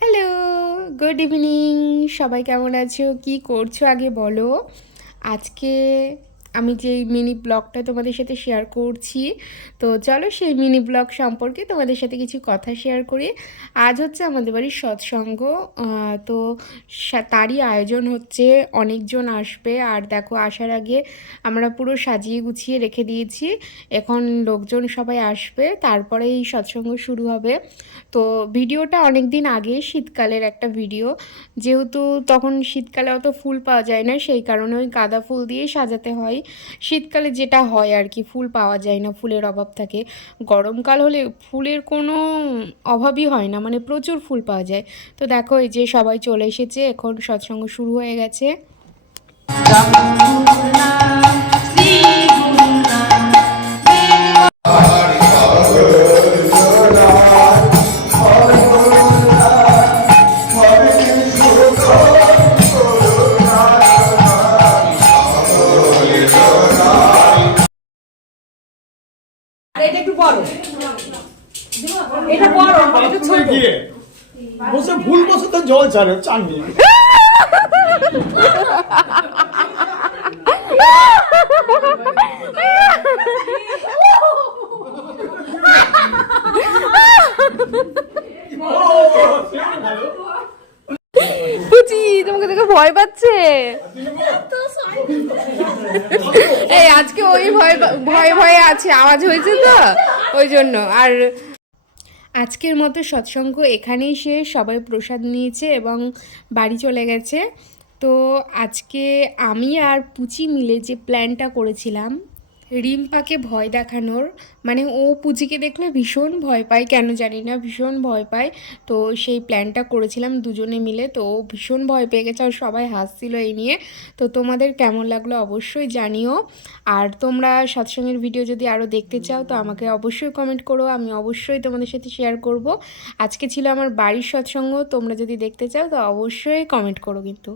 Hello, good evening. সবাই কেমন আছো, কি করছো আগে বলো। আজকে আমি যে মিনি ব্লগটা তোমাদের সাথে শেয়ার করছি, তো চলো সেই মিনি ব্লগ সম্পর্কে তোমাদের সাথে কিছু কথা শেয়ার করি। আজ হচ্ছে আমাদের বাড়ির সৎসঙ্গ, তো তারই আয়োজন হচ্ছে। অনেকজন আসবে, আর দেখো আসার আগে আমরা পুরো সাজিয়ে গুছিয়ে রেখে দিয়েছি। এখন লোকজন সবাই আসবে, তারপরে এই সৎসঙ্গ শুরু হবে। তো ভিডিওটা অনেক দিন আগে, শীতকালের একটা ভিডিও, যেহেতু তখন শীতকালে অত ফুল পাওয়া যায় না, সেই কারণে ওই গাঁদা ফুল দিয়ে সাজাতে হয়। শীতকালে যেটা হয় আর কি, ফুল পাওয়া যায় না, ফুলের অভাব থাকে। গরমকাল হলে ফুলের কোনো অভাবই হয় না, মানে প্রচুর ফুল পাওয়া যায়। তো দেখো এই যে সবাই চলে এসেছে, এখন সৎসঙ্গ শুরু হয়ে গেছে। এটা একটু বড়, এটা বড়, এটা ছোট। বসে ভুল বসে তো জল ছাড়ে চাননি। পুচি তোমাকে দেখে ভয় পাচ্ছে। এই আজকে ওই ভয় ভয়ে ভয়ে আছে, আওয়াজ হয়েছে তো ওই জন্য। আর আজকের মতো সৎসঙ্গ এখানেই শেষ। সবাই প্রসাদ নিয়েছে এবং বাড়ি চলে গেছে। তো আজকে আমি আর পুচি মিলে যে প্ল্যানটা করেছিলাম রিম্পাকে ভয় দেখানোর, মানে ও পুচিকে দেখলে ভীষণ ভয় পায়, কেন জানি না ভীষণ ভয় পায়। তো সেই প্ল্যানটা করেছিলাম দুজনে মিলে, তো ও ভীষণ ভয় পেয়ে গেছে আর সবাই হাসছিল এই নিয়ে। তো তোমাদের কেমন লাগলো অবশ্যই জানিও। আর তোমরা সৎসঙ্গের ভিডিও যদি আরও দেখতে চাও তো আমাকে অবশ্যই কমেন্ট করো, আমি অবশ্যই তোমাদের সাথে শেয়ার করব। আজকে ছিল আমার বাড়ির সৎসঙ্গ, তোমরা যদি দেখতে চাও তো অবশ্যই কমেন্ট করো কিন্তু।